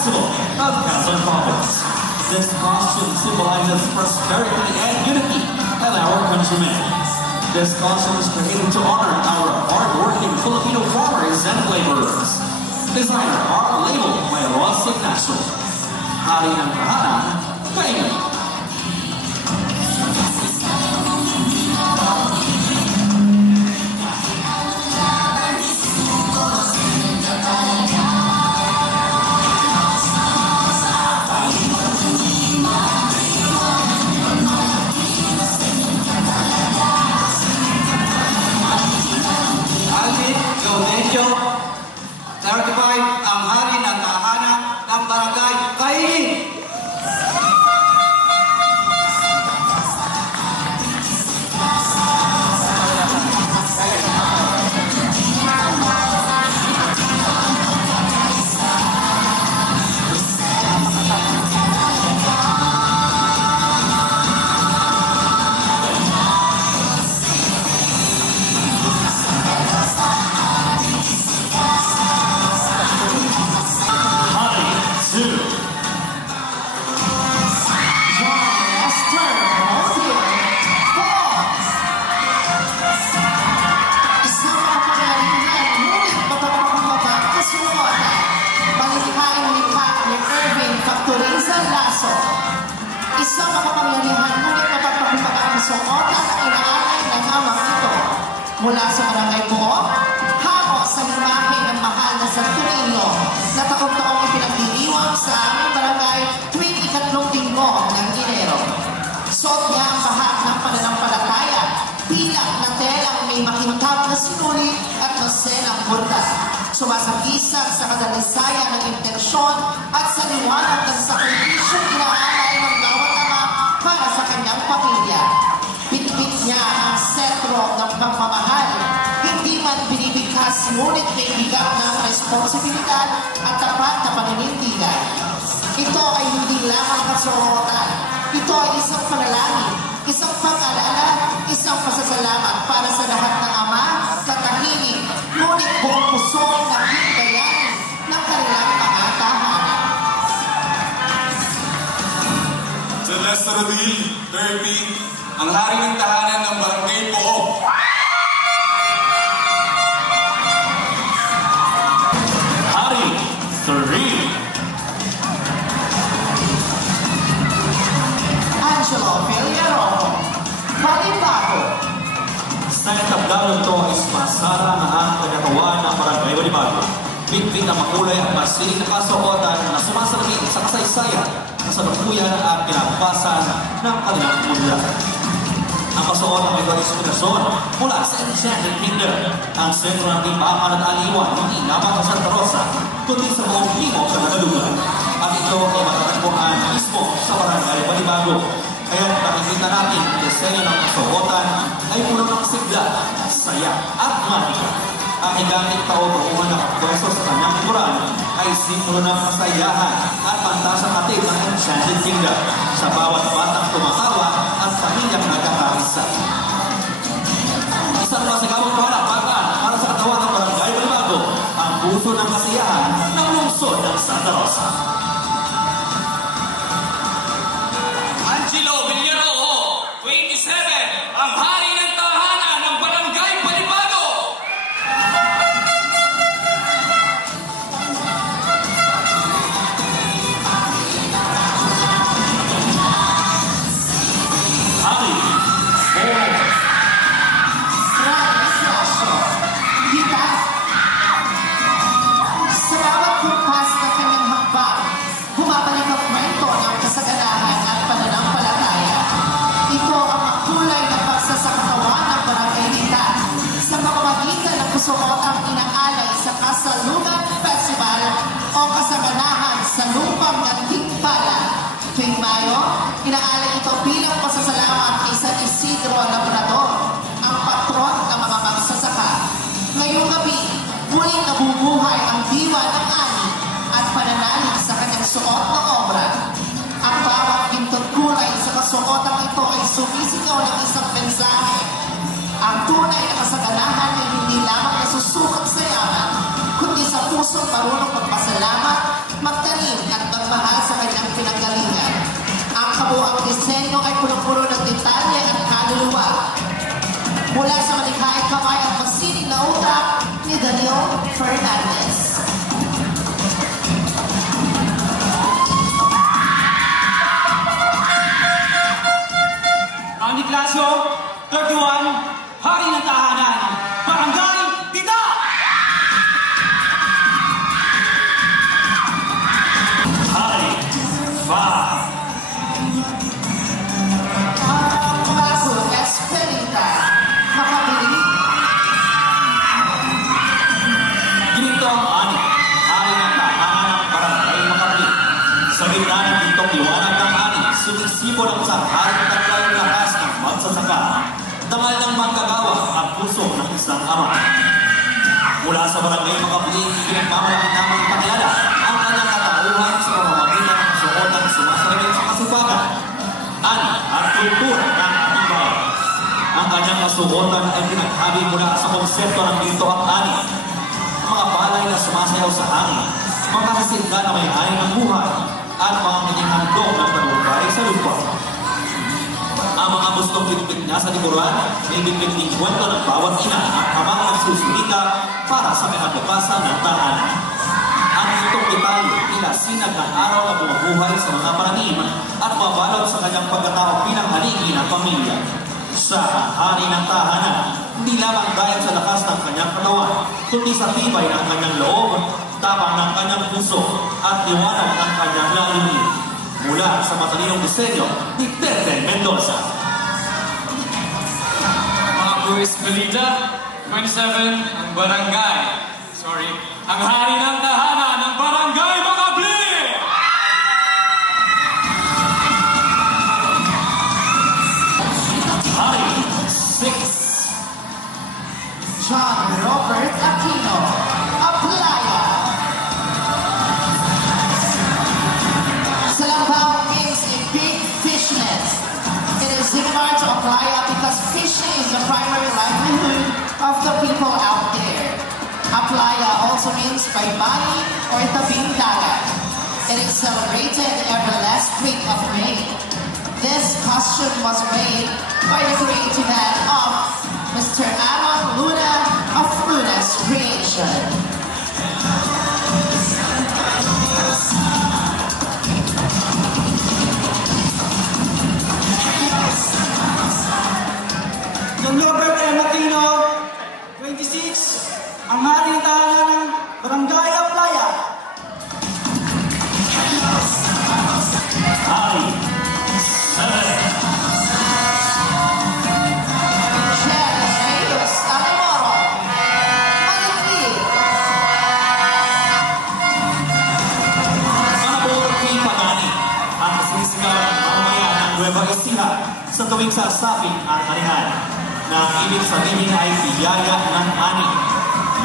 Festival of Quezon Province. This costume symbolizes prosperity and unity of our countrymen. This costume is created to honor our hard-working Filipino farmers and laborers. Designer art labeled by Ross Ignacio. Hari ng Tahanan, Kainit. Certified ang hari ng tahanan ng barangay Kainit. Isang makapangyarihan ngunit mapagpakupagang suotan ang inaalay ng amang ito. Mula sa barangay Buo, hako sa limahe ng mahal na Santo Niño na taong-taong ipinagdiriwang sa aming barangay tuwing ikatlong linggo ng Enero. Suot niya ang bahag ng pananampalataya, pilak na telang may makintab na sinuli at masenang burda. Sumasagisag sa kadalisayan ng intensyon at sa liwanag ng sakripisyong inaalay ng bawat ama para sa kanyang pamilya. Bitbit niya ang setro ng pagmamahal, hindi man binibigkas ngunit may bigat ng responsibilidad at tapat na paninindigan. Ito ay hindi lamang kasuotan, ito ay isang panalangin, isang pag-alala, isang pasasalamat para sa lahat ng ama, katahimik, ngunit buong puso naging bayani ng kanilang mga tahanan. Celeste Rodil, 30, ang hari ng tahanan ng Barangay Buo. Hari 3. Angelo Villarrojo, Balibago. Sa entablado ito is masara na ang tagatawan ng Barangay Balibago. Bitbit na makulay at masiling na kasuotan na sumasalamin sa kasaysayan, kasalukuyan at kinabukasan ng kanilang komunidad. Ang kasuotan ay ito inspirasyon mula sa Enchanted Kingdom, ang sentro ng timbangan at aliwan hindi lamang sa Santa Rosa, kundi sa buong limo sa Nagalugan. At ito ay matatagpuan mismo sa Barangay Balibago. Kaya nakikita natin ang disenyo ng kasuotan ay puno ng sigla, saya at manika. Ang higamit tao-tauhan na kapwesto sa kanyang likuran ay simbolo ng kasayahan at pantasang hatid ng Enchanted Kingdom sa bawat batang tumatawa at pamilyang nagkakaisa. Isang masagawang palakpakan para sa katawan ng Barangay Balibago, ang puso ng kasiyahan ng lungsod ng Santa Rosa. Angelo Villarrojo, 27, ang hari ng tahanan ng Barangay Balibago. Hari 4. Sa bawat kumpas na kanyang hakbang, bumabalik ang kwento ng kasaganahan at pananampalataya. Ito ang makulay na pagsasakatawan ng barangaylitan sa pamamagitan ng kusuotang inaalay sa Kasalugan Festival o kasaganahan sa lupang Gantimpala. Tuwing Mayo, inaalay ito bilang pasasalamat kay San Isidro Labrador, ang patron ng mga magsasaka. Ngayong gabi, muling nabubuhay ang diwa ng ani at pananalig sa kanyang suot na obra. Ang bawat gintong kulay sa kasuotang ito ay sumisigaw ng isang mensahe. Ang tunay na kasaganahan ay hindi lamang nasusukat sa yaman, kundi sa pusong marunong magpasalamat, magtanim at pinanggalingan. Ang kabuang disenyo ay puno-puno ng detalye at kaluluwa. Mula sa malikhaing kamay at masinig na utak ni Daniel Fernandez. Randy Clasio, 31, Hari ng Tahanan, Barangay Tita! Hari, 5. Paso Esperita, Makabili. Ginito ang ani, Hari ng Tahanan ng Barangay Makabili. Sa gitna ng ditong liwanag ng ani, sumisipo ng sangharing taglay ng lakas ng magsasaka. Dangal ng manggagawa at puso ng isang ama. Mula sa Barangay Makabili, pinagmamalaki namin pakilala ang kanyang katauhan sa pamamagitan ng suotang sumasalamin sa kasipagan, ani at kultura ng ating bayan. Ang kanyang kasuotan ay pinaghabi mula sa konsepto ng dito ang ani. Mga balay na sumasayaw sa hangin, mga kasinda na may ani ng buhay, at mga handog ng talumpay sa lupa. Ang mga gustong bitbit niya sa liburan, may bitbit ng kwento ng bawat ina at amang nagsusulita para sa kinabukasan ng tahanan. Ang itong detalye, ilasinag ng araw na bumubuhay sa mga pananim at mabalot sa kanyang pagkatao bilang haligi ng pamilya. Sa hari ng tahanan, hindi lamang dahil sa lakas ng kanyang katawan, kundi sa tibay ng kanyang loob, tapang ng kanyang puso, at liwanag ng kanyang layunin. Mula sa matalinong disenyo ni Tete Mendoza. Mga Buwis Balita, 27, ang barangay. Ang hari ng tahanan ng Barangay Makabili! Hari, 6. John Robert Aquino, Aplaya. Salambao means a big fishness. It is similar to Aplaya because fishing is the primary livelihood of the people out there. Aplaya also means baybani or tabing dagat. It is celebrated every last week of May. This costume was made by the creative hand of Mr. Alan Luna of Luna's Creation. John Robert M. Aquino, 26, ang hari ng tahanan ng Barangay Aplaya. Hari, 7. Reyes Alimoro, Maliki. Manabot ni Pagani, ang sinisigaw ng mamamayan ng Nueva Ecija sa tuwing sasaping ang harihan, na ibig sabihin ay biyaya ng ani.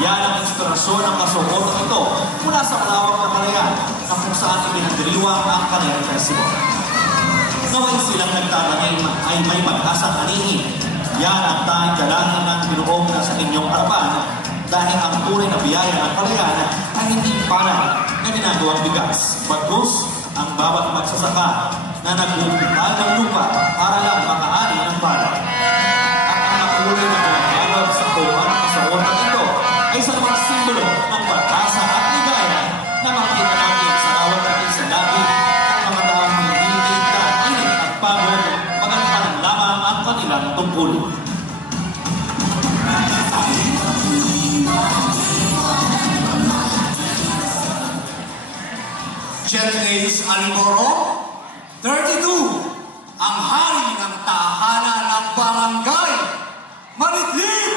Yan ang inspirasyon ng kasuotang ito mula sa malawak na palayan na kung saan ipinagdiriwang ang kanilang festival. Naway silang nagtatangin ay may mag-asang anihin. Yan ang tanging dalangin ng binuong na sa inyong harapan dahil ang tunay na biyaya ng palayan ay hindi panay na ginagawang bigas. Bagkus, ang bawat magsasaka na nag-uupal ng lupa para lang makaani ng palay. At ang nakulay na kumakalog sa kuwan ng kasuotang ito ay sa mga simbolo ng pag-asa at ligaya na makikita natin sa rawat natin sa labi ng mga taong hindi init at pagod, magantaran lamang ang kanilang tungkol. Jet Ace Alimoro, 32, ang hari ng tahanan ng Barangay Maritlim!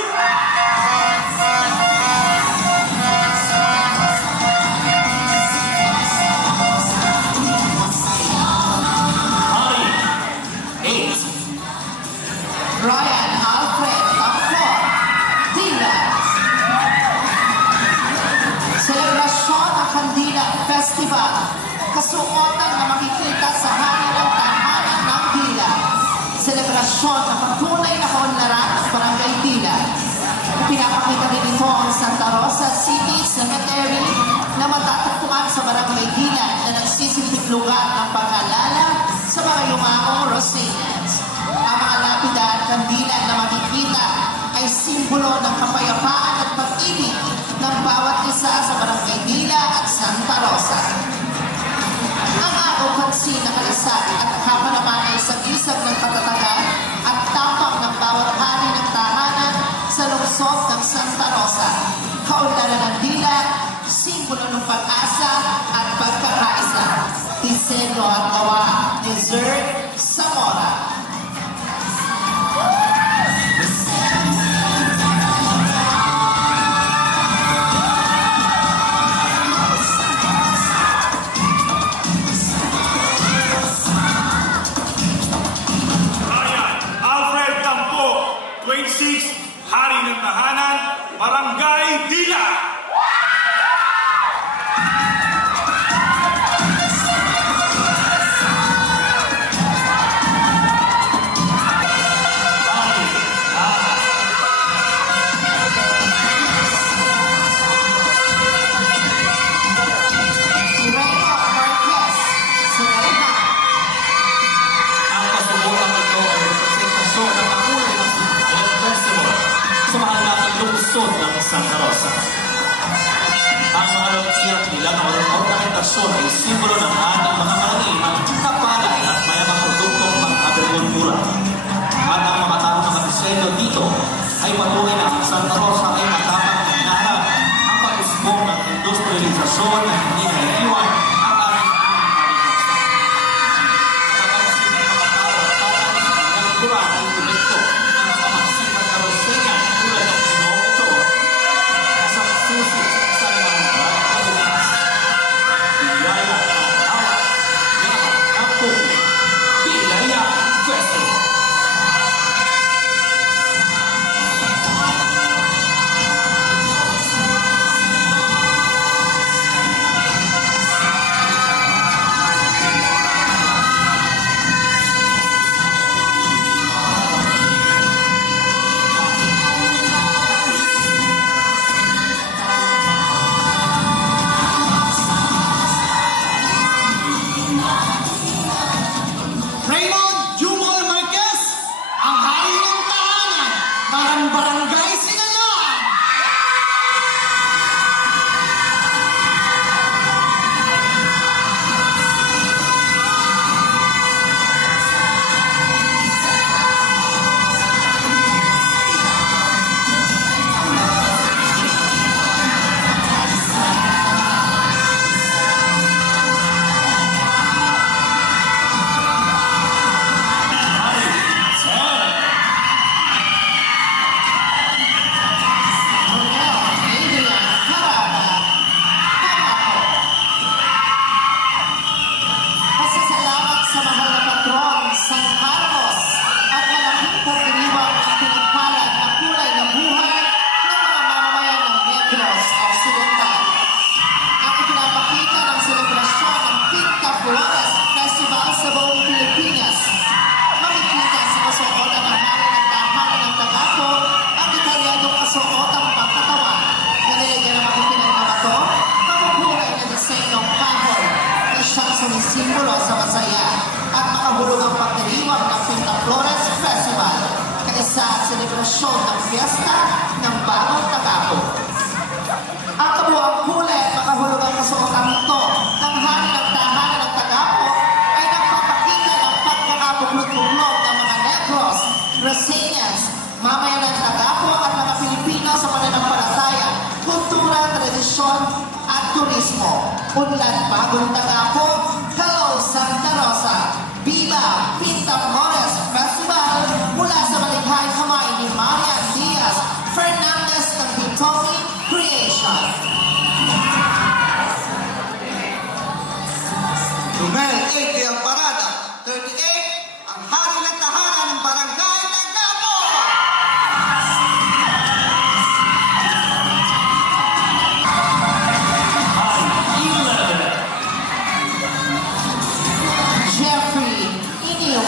Hari, 8. Ryan Alfred Amfor, Dilas. Selebrasyon ng Kandila Festival. Kasuotan na makikita sa hari ng tahanan ng Dila. Selebrasyon na patunay na kaunlaran ng Barangay Dila. Pinapakita rin ito ang Santa Rosa City Cemetery na matatagpuan sa Barangay Dila na nagsisilbing lugar ng pangalan ay simbolo ng kapayapaan at pag-ibig ng bawat isa sa Barangay Dila at Santa Rosa. Ang agaw pansin na kalisag at hapa naman ay isang-isag ng patatagan at tapang ng bawat hari ng tahanan sa lungsod ng Santa Rosa. Kaunlaran ng Dila, simbolo ng pag-asa at pagkakaisa. Disenyo at gawa ni Zerd Zamora. Hari ng Tahanan, Barangay Dila. Ng Santa Rosa. Ang mga lutiat nila ng ornamentasyon ay simbolo ng ating mga karaniwan na palay at mayamang produktong pang-agrikultura. At ang mga taong mga disenyo dito ay patuloy na ang Santa Rosa ay matapang ng naharap ang pag-usbong ng industrialisasyon na hindi naiiwan ang ating kalikasan. Pagkamusin ng mga tao at palay ng kultura ay tumekto ng mga magsing na karosengan tulad ng simbolo sa masaya at makahulog ang pagdiriwang ng Pinta Flores Festival, kaisa at selebrasyon ng fiesta ng Bagong Tagapo. Ang kabuang kulay at makahulog ang kasuotang ito ng hari ng tahanan ng Tagapo ay nagpapakita ng pagkakabuklod-buklod ng mga Negros, Rosenians, mamayan ng Tagapo at mga Pilipino sa pananampalataya, kultura, tradisyon at turismo. Unlad Bagong Tagapo, Hello Santa Rosa, Viva Pinta Flores Festival mula sa malikhaing kamay ni Marian Diaz Fernandez ng Bitomi Creation. Rumel Adrian Parada, 38, ang hari ng tahanan ng Barangay Tagapo. Jeffrey Inyo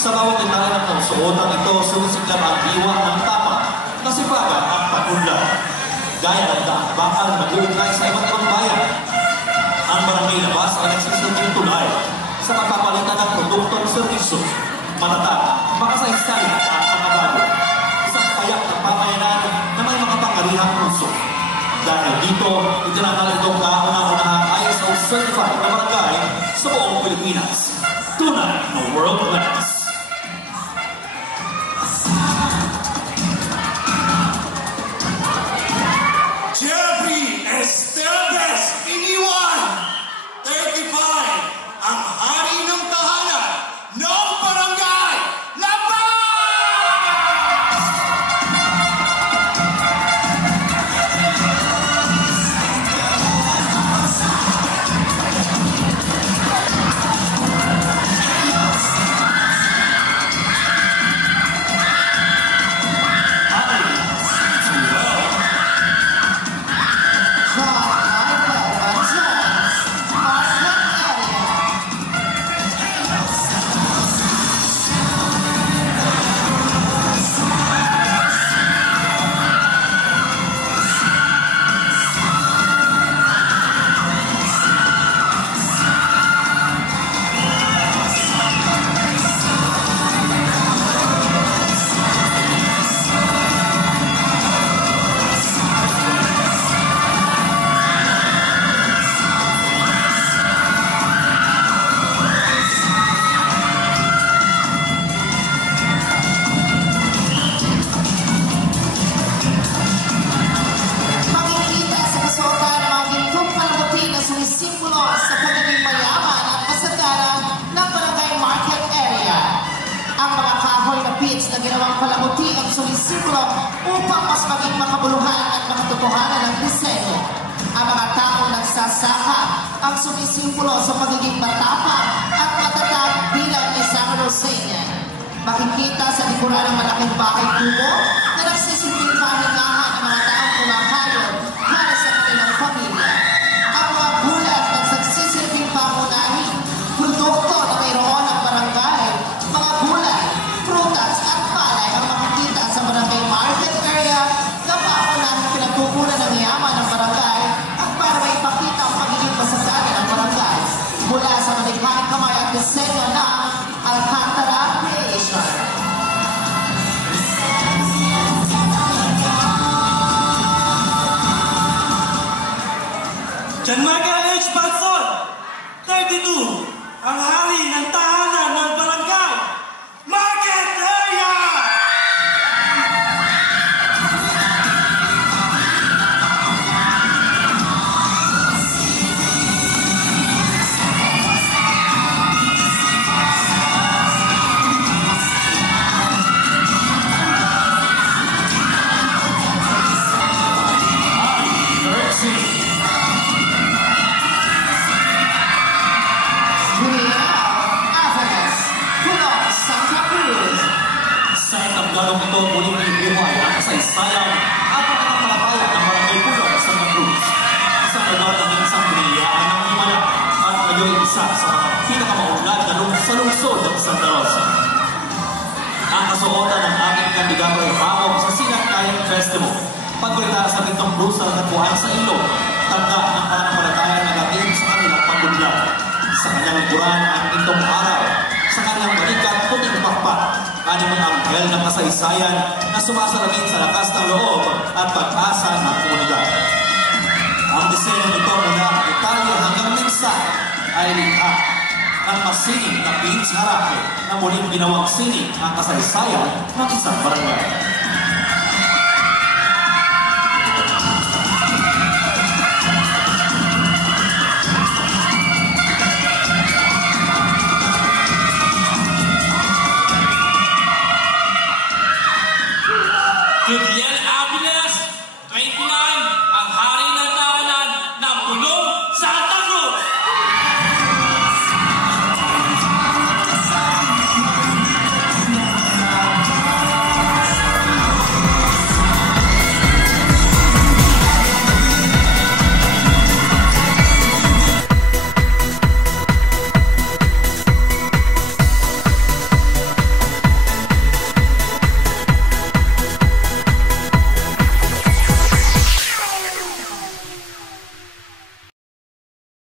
Sa bawat detalye ng kausuotan ito, sumisiklab ang diwa ng tapang, kasipagan at patunlan. Gaya ng daang-bakal na nag-uugnay sa iba't ibang bayan. Ang barangay labas ay nagsisilbing tulay sa pagpapalitan ng produkto at serbisyo, matatag, makasaysay at makabago. Isang payak ng pamayanan na may makapangyarihang puso. Dahil dito, itinangal itong kauna-unahang ISO certified na barangay sa buong Pilipinas. Tunay na world class. Jeffrey Esteves Iniwan, 35, ang hari ng tahanan ng Barangay Labas! Upang mas maging makabuluhan at makatotohanan ng disenyo. Ang mga taong nagsasaka ang sumisimbolo sa pagiging matapang at matatag bilang isang Rosenia. Makikita sa likuran ng malaking bahay tubo na nagsisilbing pahingahan ng mga taong kumakayon para sa kanilang pamilya. Ang mga gulat na nagsisilbing pangunahin, produkto na mayroon ng barangay, mga gulay, prutas at palay ang makikita sa barangay market area na paunahin pinagkukunan ng yaman ng barangay at para maipakita ang pagiging masagana ng barangay mula sa malikhaing kamay at disenyo ng Alcantara Creation. John Michael H. Batson, 32, ang hari ng tahanan ng barangay Market Area! Galong ito muling binubuhay ang kasaysayan at pagkakamalapaya ng barangay Pulang sa Santa Cruz. Isang lugar na minsang biniliyaan ng himala at ngayon isa sa mga pinakamaunlad na sa lungsod ng Santa Rosa. Ang kasuotan ng aking kandidato ay hamog sa Sinakayang Festival. Pagkulita sa Pintong Cruz na nagbuhan sa ilog, tanda ng pananampalataya na gating sa kanilang pagkudla. Sa kanyang likuran ang itong araw, sa kanyang balikat puting pakpak, aning mga anghel ng kasaysayan na sumasalamin sa lakas ng loob at pag-asa ng komunidad. Ang disenyo nito mula Italia hanggang Minsa ay likha ng masining na Pins Harake na muling ginawang sining ang kasaysayan ng isang barangay.